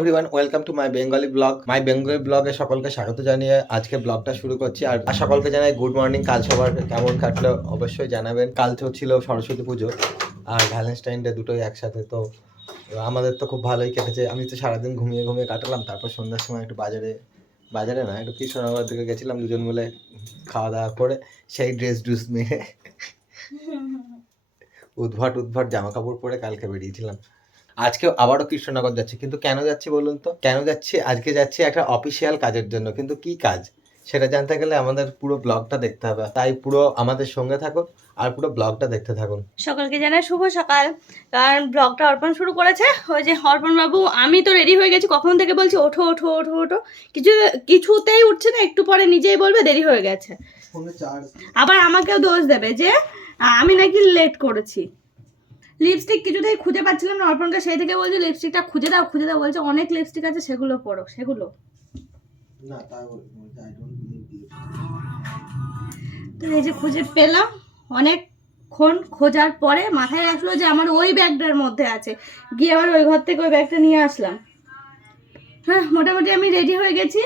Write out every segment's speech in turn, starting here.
Everyone, welcome to my Bengali ব্লগে সকলকে স্বাগত জানিয়ে আজকে ব্লগটা শুরু করছি। আর সকলকে জানাই গুড মর্নিং। কাল সবার কেমন কাটলো অবশ্যই জানাবেন। কাল তো ছিল সরস্বতী পুজো আর ভ্যালেন্টাইন ডে, দুটোই একসাথে। তো আমাদের তো খুব ভালোই কেটেছে। আমি তো সারাদিন ঘুমিয়ে কাটালাম। তারপর সন্ধ্যার সময় একটু বাজারে না, একটু কৃষ্ণনগর দিকে গেছিলাম দুজন মিলে, খাওয়া দাওয়া করে সেই ড্রেস মেরে উদ্ভট জামা কাপড় পরে কালকে বেরিয়েছিলাম। আজকে আবারও কৃষ্ণনগর যাচ্ছি, কিন্তু কেন যাচ্ছি বলুন তো? কেন যাচ্ছি? আজকে যাচ্ছি একটা অফিসিয়াল কাজের জন্য, কিন্তু কি কাজ সেটা জানতে গেলে আমাদের পুরো ব্লগটা দেখতে হবে। তাই পুরো আমাদের সঙ্গে থাকুন আর পুরো ব্লগটা দেখতে থাকুন। সকলকে জানাই শুভ সকাল। কারণ ব্লগটা অর্পণ শুরু করেছে। ওই যে অর্পণ বাবু, আমি তো রেডি হয়ে গেছি, কখন থেকে বলছি ওঠো ওঠো ওঠো ওঠো, কিছুতেই উঠছে না। একটু পরে নিজেই বলবে দেরি হয়ে গেছে, আবার আমাকেও দোষ দেবে যে আমি নাকি লেট করেছি। লিপস্টিক কিছুতেই খুঁজে পাচ্ছিলাম না। অর্পণকে সেই থেকে বলছি লিপস্টিকটা খুঁজে দাও বলছে অনেক লিপস্টিক আছে, সেগুলো পরো। সেগুলো না, তো এই যে খুঁজে পেলাম। অনেকক্ষণ খোঁজার পরে মাথায় আসলো যে আমার ওই ব্যাগটার মধ্যে আছে। গিয়ে আবার ওই ঘর থেকে ওই ব্যাগটা নিয়ে আসলাম। হ্যাঁ, মোটামুটি আমি রেডি হয়ে গেছি।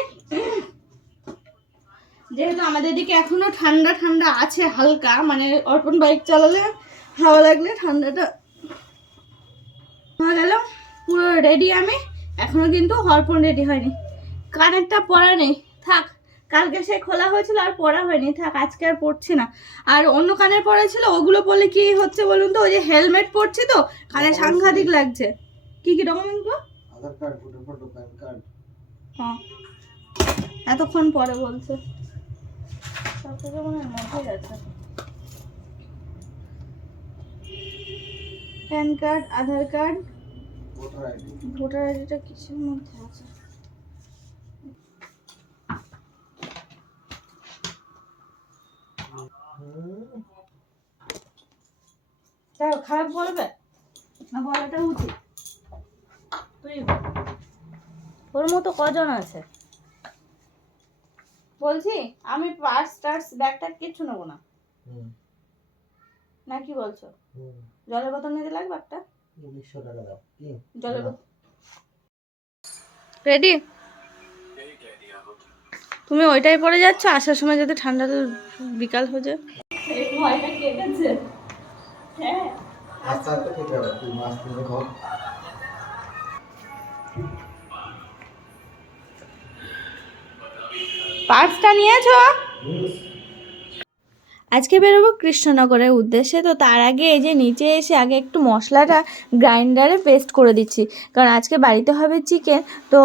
যেহেতু আমাদের দিকে এখনো ঠান্ডা আছে হালকা, মানে অর্পণ বাইক চালালে হাওয়া লাগলে ঠান্ডাটা হয়ে গেল। পুরো রেডি আমি। এখনো কিন্তু অর্পণ রেডি হয়নি। কানেরটা পরা নেই, থাক। কালকে সে খোলা হয়েছিল আর পরা হয়নি, থাক আজকে আর পরছি না। আর অন্য কানের পরা ছিল, ওগুলো পরলে কি হচ্ছে বলুন তো? ওই যে হেলমেট পরছি তো কানে সাংঘাতিক লাগছে। কি ডকুমেন্ট গো? Aadhaar card, voter photo, PAN card. হ্যাঁ, এতক্ষণ পরে বলছে। সব থেকে মনে হয় মধ্যে আছে। প্যান কার্ড, আধার কার্ড, ভোটার আইডিটা কিসের মধ্যে আছে? তাও খারাপ বলবে না, বলাটা উচিত। তুই ওর মতো কজন আছে বলছি। আমি পার্স টার্স ব্যাগটা কিচ্ছু নেবো না, না কি বলছো? জলের বোতল নিতে লাগবে একটা, 1900 টাকা দাও। কি জলের বোতল? রেডি? তুমি ওইটাই পরে যাচ্ছ, আসার সময় যদি ঠান্ডা বিকাল হয়ে যায়। এই ভয়টা কেটেছে। হ্যাঁ, আস্তে আস্তে ঠিক হবে। তুই মাছ কিনে খাও। পার্সটা নিয়েছো? আজকে বেরোবো কৃষ্ণনগরের উদ্দেশ্যে। তো তার আগে এই যে নিচে এসে আগে একটু মশলাটা গ্রাইন্ডারে পেস্ট করে দিচ্ছি, কারণ আজকে বাড়িতে হবে চিকেন। তো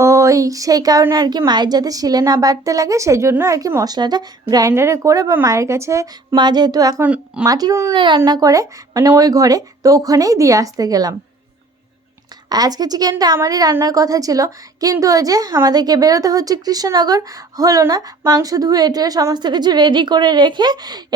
সেই কারণে আর কি মায়ের যাতে শিলে না বাটতে লাগে, সেই জন্য আর কি মশলাটা গ্রাইন্ডারে করে, বা মায়ের কাছে, মা যেহেতু এখন মাটির উনুনে রান্না করে, মানে ওই ঘরে, তো ওখানেই দিয়ে আসতে গেলাম। আজকে চিকেনটা আমারই রান্নার কথা ছিল, কিন্তু ওই যে আমাদেরকে বেরোতে হচ্ছে কৃষ্ণনগর, হলো না। মাংস ধুয়ে টুয়ে সমস্ত কিছু রেডি করে রেখে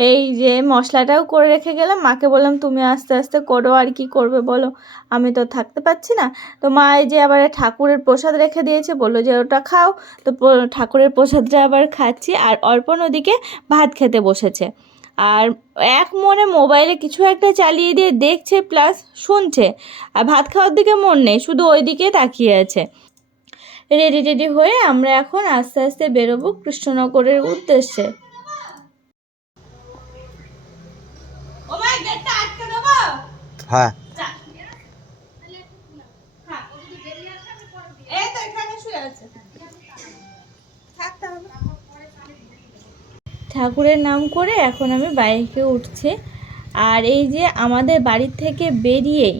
এই যে মশলাটাও করে রেখে গেলাম। মাকে বললাম তুমি আস্তে আস্তে করো, আর কি করবে বলো, আমি তো থাকতে পারছি না। তো মা এই যে আবার ঠাকুরের প্রসাদ রেখে দিয়েছে, বললো যে ওটা খাও। তো ঠাকুরের প্রসাদটা আবার খাচ্ছি, আর অর্পণ ওদিকে ভাত খেতে বসেছে। আর এক মনে মোবাইলে কিছু একটা চালিয়ে দিয়ে দেখছে প্লাস শুনছে, আর ভাত খাওয়ার দিকে মন নেই, শুধু ওই দিকে তাকিয়ে আছে। রেডি হয়ে আমরা এখন আস্তে আস্তে বেরোবো কৃষ্ণনগরের উদ্দেশ্যে। হ্যাঁ, ঠাকুরের নাম করে এখন আমি বাইকে উঠছি। আর এই যে আমাদের বাড়ির থেকে বেরিয়েই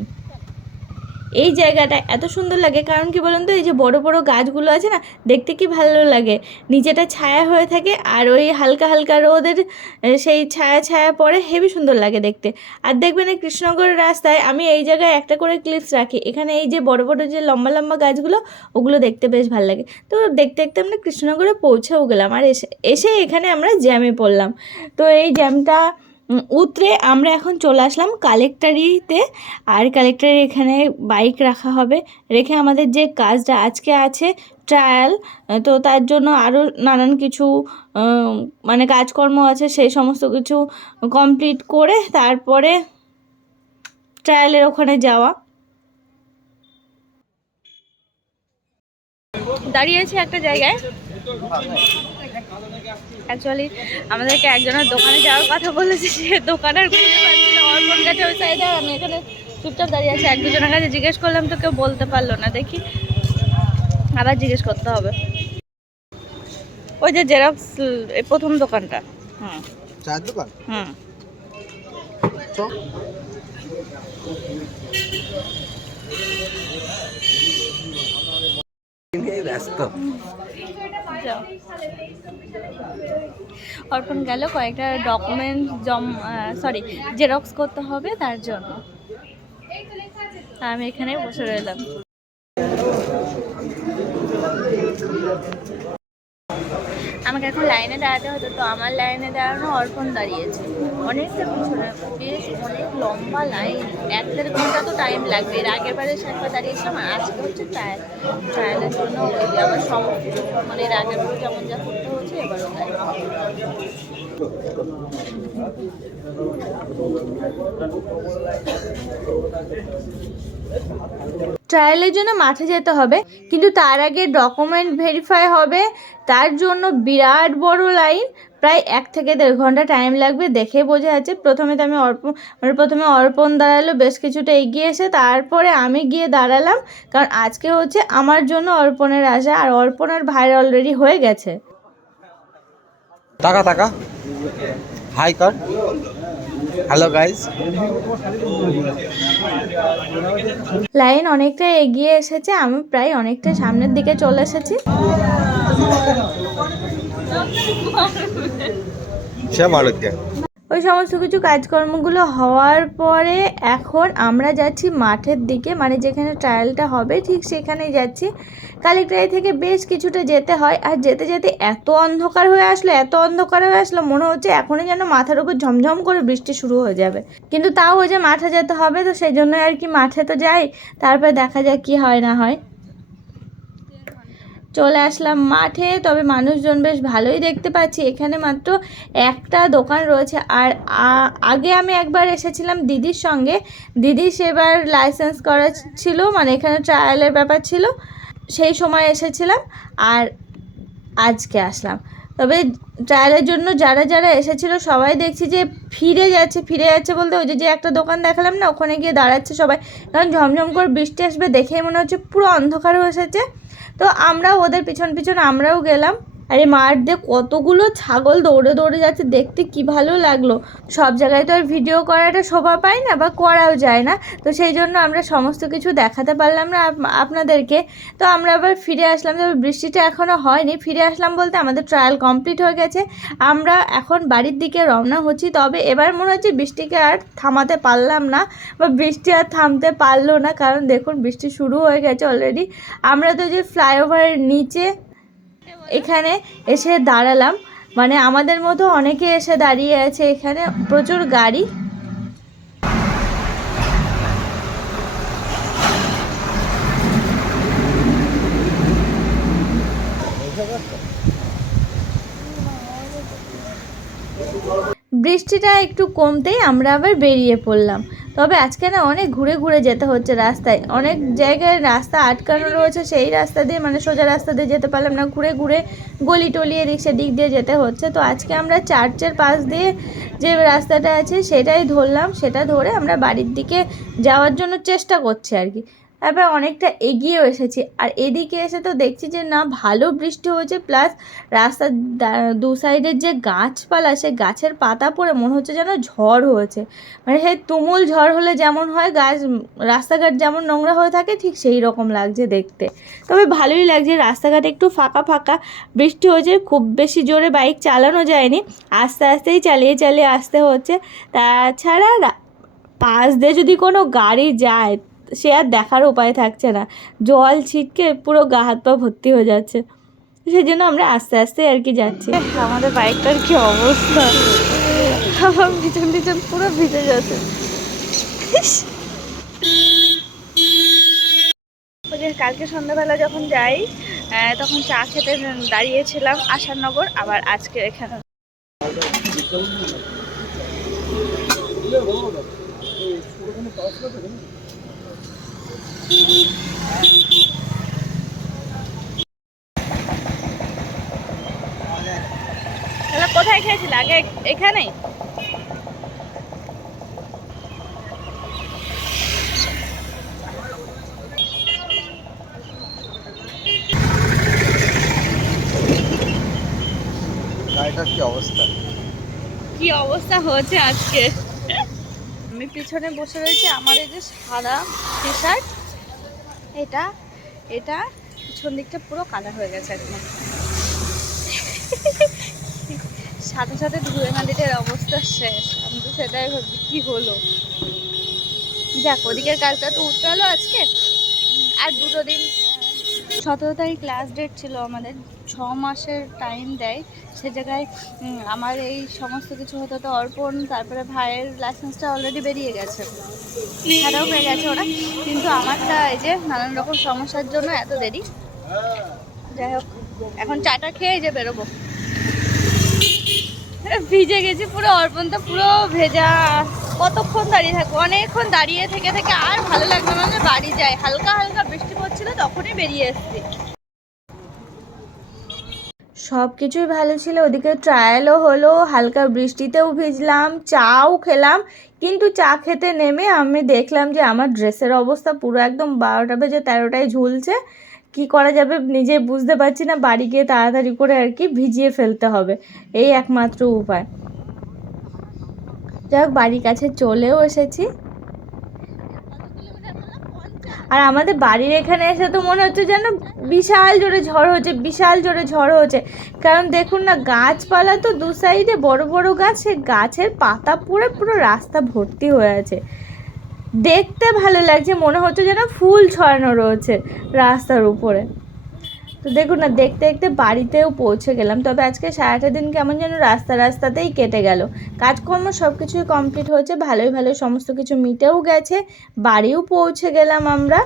এই জায়গাটা এত সুন্দর লাগে, কারণ কি বলুন তো, এই যে বড় বড় গাছগুলো আছে না, দেখতে কি ভালো লাগে। নিচেটা ছায়া হয়ে থাকে, আর ওই হালকা হালকা রোদের সেই ছায়া পড়ে, হেবি সুন্দর লাগে দেখতে। আর দেখবেন এই কৃষ্ণনগরের রাস্তায় আমি এই জায়গায় একটা করে ক্লিপস রাখি, এখানে এই যে বড় বড় যে লম্বা লম্বা গাছগুলো, ওগুলো দেখতে বেশ ভালো লাগে। তো দেখতে দেখতে আমরা কৃষ্ণনগরে পৌঁছেও গেলাম, আর এসে এখানে আমরা জ্যামে পড়লাম। তো এই জ্যামটা উতরে আমরা এখন চলে আসলাম কালেক্টরিতে। আর কালেক্টরি এখানে বাইক রাখা হবে, রেখে আমাদের যে কাজটা আজকে আছে ট্রায়াল, তো তার জন্য আরও নানান কিছু মানে কাজকর্ম আছে, সেই সমস্ত কিছু কমপ্লিট করে তারপরে ট্রায়ালের ওখানে যাওয়া। দাঁড়িয়েছি একটা জায়গায়। অ্যাকচুয়ালি আমাদেরকে একজনের দোকানে যাওয়ার কথা বলেছে, সে দোকানের খুঁজে পাচ্ছি না, অর্পণ কাছে ওই সাইডে, আমি এখানে চুপচাপ দাঁড়িয়ে আছি। এক দুজনের কাছে জিজ্ঞেস করলাম তো কেউ বলতে পারলো না, দেখি আবার জিজ্ঞেস করতে হবে। ওই যে জেরক্স প্রথম দোকানটা। হুম, চায়ের দোকান। হুম, ব্যস্ত। অর্পণ গেল কয়েকটা ডকুমেন্ট জেরক্স করতে হবে, তার জন্য আমি এখানে বসে রইলাম। আমাকে এখন লাইনে দাঁড়াতে হতো, তো আমার লাইনে দাঁড়ানো, অর্পণ দাঁড়িয়েছে অনেকটা পিছনে, বেশ অনেক লম্বা লাইন, 1-1.5 ঘন্টা তো টাইম লাগবে। এর আগের বারে একবার দাঁড়িয়েছিলাম, আর আজকে হচ্ছে ট্রায়ালের জন্য আবার সমস্ত, মানে এর আগের বারে যেমন যা করতে হচ্ছে এবারও তাই। ট্রায়ালের জন্য মাঠে যেতে হবে, কিন্তু তার আগে ডকুমেন্ট ভেরিফাই হবে, তার জন্য বিরাট বড় লাইন, প্রায় 1 থেকে 1.5 ঘন্টা টাইম লাগবে, দেখে বোঝা যাচ্ছে। প্রথমে অর্পণ দাঁড়ালো বেশ কিছুটা এগিয়ে এসে, তারপরে আমি গিয়ে দাঁড়ালাম, কারণ আজকে হচ্ছে আমার জন্য অর্পণের আসা, আর অর্পণের ভাইয়ের অলরেডি হয়ে গেছে। টাকা টাকা হাই কর। Hello guys. লাইন অনেকটা এগিয়ে এসেছে, আমি প্রায় অনেকটা সামনের দিকে চলে এসেছি। সে মালুকে ওই সমস্ত কিছু কাজকর্মগুলো হওয়ার পরে এখন আমরা যাচ্ছি মাঠের দিকে, মানে যেখানে ট্রায়ালটা হবে ঠিক সেখানেই যাচ্ছি। কালীটাই থেকে বেশ কিছুটা যেতে হয়, আর যেতে যেতে এত অন্ধকার হয়ে আসলো, মনে হচ্ছে এখনই যেন মাথার উপর ঝমঝম করে বৃষ্টি শুরু হয়ে যাবে। কিন্তু তাও ওই যে মাঠে যেতে হবে, তো সেই জন্য আর কি মাঠে তো যাই, তারপর দেখা যাক কি হয় না হয়। চলে আসলাম মাঠে, তবে মানুষজন বেশ ভালোই দেখতে পাচ্ছি। এখানে মাত্র একটা দোকান রয়েছে, আর আগে আমি একবার এসেছিলাম দিদির সঙ্গে, দিদি সেবার লাইসেন্স করা ছিল, মানে এখানে ট্রায়ালের ব্যাপার ছিল, সেই সময় এসেছিলাম, আর আজকে আসলাম। তবে ট্রায়ালের জন্য যারা যারা এসেছিল সবাই দেখছি যে ফিরে যাচ্ছে বলতে, ওই যে একটা দোকান দেখালাম না, ওখানে গিয়ে দাঁড়াচ্ছে সবাই, কারণ ঝমঝম করে বৃষ্টি আসবে দেখেই মনে হচ্ছে পুরো অন্ধকার হয়ে এসেছে। তো আমরাও ওদের পিছন আমরাও গেলাম। আর এই মাঠ দিয়ে কতগুলো ছাগল দৌড়ে দৌড়ে যাচ্ছে, দেখতে কি ভালো লাগলো। সব জায়গায় তো আর ভিডিও করাটা শোভা পায় না, বা করাও যায় না, তো সেই জন্য আমরা সমস্ত কিছু দেখাতে পারলাম না আপনাদেরকে। তো আমরা আবার ফিরে আসলাম, তবে বৃষ্টিটা এখনও হয়নি। ফিরে আসলাম বলতে আমাদের ট্রায়াল কমপ্লিট হয়ে গেছে, আমরা এখন বাড়ির দিকে রওনা হচ্ছি। তবে এবার মনে হচ্ছে বৃষ্টিকে আর থামাতে পারলাম না, বা বৃষ্টি আর থামতে পারলো না, কারণ দেখুন বৃষ্টি শুরু হয়ে গেছে অলরেডি। আমরা তো যে ফ্লাইওভারের নিচে এখানে এসে দাঁড়ালাম, মানে আমাদের মতো অনেকে এসে দাঁড়িয়ে আছে, এখানে প্রচুর গাড়ি। বৃষ্টিটা একটু কমতেই আমরা আবার বেরিয়ে পড়লাম। তবে আজকে না অনেক ঘুরে ঘুরে যেতে হচ্ছে রাস্তায়, অনেক জায়গায় রাস্তা আটকানো রয়েছে, সেই রাস্তা দিয়ে, মানে সোজা রাস্তা দিয়ে যেতে পারলাম না, ঘুরে ঘুরে গলি টলি এদিক সেদিক দিয়ে যেতে হচ্ছে। তো আজকে আমরা চার্চের পাশ দিয়ে যে রাস্তাটা আছে সেটাই ধরলাম, সেটা ধরে আমরা বাড়ির দিকে যাওয়ার জন্য চেষ্টা করছি আর কি। তারপর অনেকটা এগিয়েও এসেছি, আর এদিকে এসে তো দেখছি যে না ভালো বৃষ্টি হয়েছে, প্লাস রাস্তার দু সাইডের যে গাছপালা, সে গাছের পাতা পড়ে মনে হচ্ছে যেন ঝড় হয়েছে, মানে সেই তুমুল ঝড় হলে যেমন হয়, রাস্তাঘাট যেমন নোংরা হয়ে থাকে ঠিক সেই রকম লাগছে দেখতে। তবে ভালোই লাগছে, রাস্তাঘাট একটু ফাঁকা ফাঁকা, বৃষ্টি হয়েছে, খুব বেশি জোরে বাইক চালানো যায়নি, আস্তে আস্তেই চালিয়ে আসতে হচ্ছে। তাছাড়া পাশ দিয়ে যদি কোনো গাড়ি যায় সে আর দেখার উপায় থাকছে না, জল ছিটকে পুরো গা হাত পা ভর্তি হয়ে যাচ্ছে, সেই জন্য আমরা আস্তে আস্তে আর কি যাচ্ছি। আমাদের বাইকটার কি অবস্থা, আমার পিছন পুরো ভিজে যাচ্ছে। কালকে সন্ধ্যাবেলা যখন যাই তখন চা খেতে দাঁড়িয়েছিলাম আশারনগর, আবার আজকে এখানে কোথায় খেয়েছিল আগে? এখানেই? গাড়িটার কি অবস্থা? কি অবস্থা হয়েছে আজকে। আমি পিছনে বসে রয়েছি, আমার এই যে সাদা টি শার্ট, এটা এটা পিছন দিকটা পুরো কাদা হয়ে গেছে একদম। সাথে সাথে ধুয়ে নালিটের অবস্থা শেষ। আমি তো সেটাই ভাবছি কি হলো। দেখ ওদিকের কাজটা তো উঠতে হলো আজকে। আর 2 দিন 17 তারিখ লাস্ট ডেট ছিল আমাদের, 6 মাসের টাইম দেয়। সে জায়গায় আমার এই সমস্ত কিছু হতো তো অর্পণ, তারপরে ভাইয়ের লাইসেন্সটা অলরেডি বেরিয়ে গেছে, ছাড়াও হয়ে গেছে ওরা, কিন্তু আমারটা এই যে নানান রকম সমস্যার জন্য এত দেরি। যাই হোক, এখন চাটা খেয়ে যে বেরোবো। ভিজে গেছি পুরো, অর্পণ তো পুরো ভেজা। কতক্ষণ দাঁড়িয়ে থাকবো? অনেকক্ষণ দাঁড়িয়ে থেকে থেকে আর ভালো লাগলো না, যে বাড়ি যাই। হালকা হালকা বৃষ্টি পড়ছিল, তখনই বেরিয়ে এসেছি। সব কিছুই ভালো ছিল, ওদিকে ট্রায়ালও হলো, হালকা বৃষ্টিতেও ভিজলাম, চাও খেলাম। কিন্তু চা খেতে নেমে আমি দেখলাম যে আমার ড্রেসের অবস্থা পুরো একদম 12টা বেজে 13টায় ঝুলছে। কি করা যাবে নিজে বুঝতে পারছি না, বাড়ি গিয়ে তাড়াতাড়ি করে আর কি ভিজিয়ে ফেলতে হবে, এই একমাত্র উপায়। যাই হোক, বাড়ির কাছে চলেও এসেছি। আর আমাদের বাড়ির এখানে এসে তো মনে হচ্ছে যেন বিশাল জোরে ঝড় হচ্ছে, বিশাল জোরে ঝড় হচ্ছে। কারণ দেখুন না, গাছপালা তো দু সাইডে বড় বড় গাছ, সে গাছের পাতা পুরো পুরো রাস্তা ভর্তি হয়ে আছে। দেখতে ভালো লাগছে, মনে হচ্ছে যেন ফুল ছড়ানো রয়েছে রাস্তার উপরে। তো দেখুন না, দেখতে দেখতে বাড়িতেও পৌঁছে গেলাম। তবে আজকে সারাটা দিন কেমন যেন রাস্তাতেই কেটে গেল। কাজকর্ম সব কিছুই কমপ্লিট হয়েছে, ভালোই সমস্ত কিছু মিটেও গেছে, বাড়িও পৌঁছে গেলাম আমরা।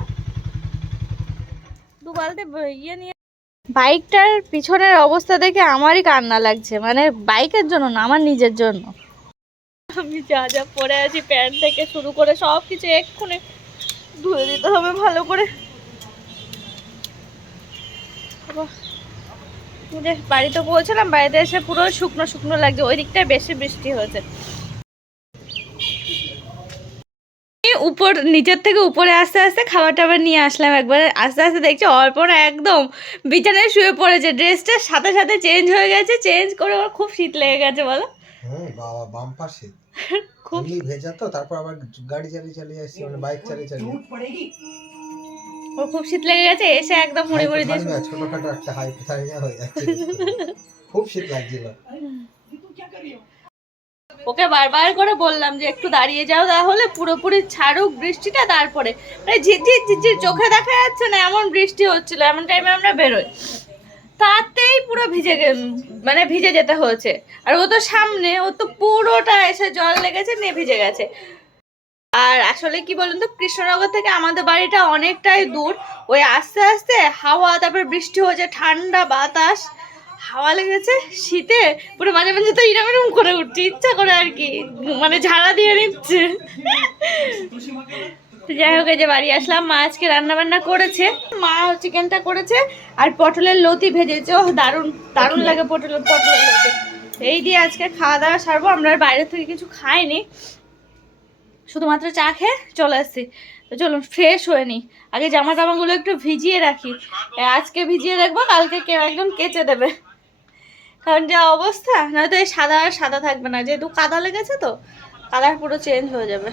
2 বালতি ইয়ে নিয়ে। বাইকটার পিছনের অবস্থা দেখে আমারই কান্না লাগছে, মানে বাইকের জন্য না, আমার নিজের জন্য। আমি যা যা পরে আছি, প্যান্ট থেকে শুরু করে সব কিছু এক্ষুনি ধুয়ে দিতে হবে ভালো করে। বাড়িতে পৌঁছলাম, বাড়িতে এসে পুরো শুকনো শুকনো লাগছে, ওই দিকটায় বেশি বৃষ্টি হয়েছে। উপর নিচের থেকে উপরে আস্তে আস্তে খাবার টাবার নিয়ে আসলাম, একবার আস্তে আস্তে দেখছি অর্পণ একদম বিছানায় শুয়ে পড়েছে, ড্রেসটা সাথে সাথে চেঞ্জ হয়ে গেছে, চেঞ্জ করে ওর খুব শীত লেগে গেছে বলো। বাবা বাম্পার শীত, খুব ভেজা তো, তারপর আবার গাড়ি চালিয়ে আসছি, মানে বাইক চালিয়ে ওর খুব শীত লেগে গেছে, এসে একদম মুড়ি মুড়ি দিয়ে ছোটখাটো একটা হাইপোথার্মিয়া হয়ে যাচ্ছে, খুব শীত লাগছিল। ওকে বারবার করে বললাম যে একটু দাঁড়িয়ে যাও, তাহলে পুরোপুরি ছাড়ুক বৃষ্টিটা, তারপরে ঝিরঝির ঝিরঝির চোখে দেখা যাচ্ছে না এমন বৃষ্টি হচ্ছিল, এমন টাইমে আমরা বেরোই, তাতেই পুরো ভিজে যেতে হয়েছে। আর ও তো সামনে, ও তো পুরোটা এসে জল লেগেছে, নিয়ে ভিজে গেছে। আর আসলে কি বলুন তো, কৃষ্ণনগর থেকে আমাদের বাড়িটা অনেকটাই দূর। ওই আস্তে আস্তে হাওয়া, তারপর বৃষ্টি হয়েছে, ঠান্ডা বাতাস, হাওয়া লেগেছে, শীতে পুরো মাঝে মাঝে তো এরকম করে উঠছে, ইচ্ছা করে আর কি, মানে ঝাড়া দিয়ে নিচ্ছে। যাই হোক, এই যে বাড়ি আসলাম, মা আজকে রান্না বান্না করেছে, মা চিকেনটা করেছে আর পটলের লতি ভেজেছে। ও দারুণ দারুণ লাগে পটলের লতি। এই দিয়ে আজকে খাওয়া দাওয়া সারবো। আমরা আর বাইরে থেকে কিছু খাইনি, শুধুমাত্র চা খেয়ে চলে আসছি। তো চলুন ফ্রেশ হয়ে নিই, আগে জামা টামাগুলো একটু ভিজিয়ে রাখি। আজকে ভিজিয়ে রাখবো, কালকে কেউ একদম কেচে দেবে, কারণ যা অবস্থা, নয়তো এই সাদা আর সাদা থাকবে না, যেহেতু কাদা লেগেছে তো কালার পুরো চেঞ্জ হয়ে যাবে।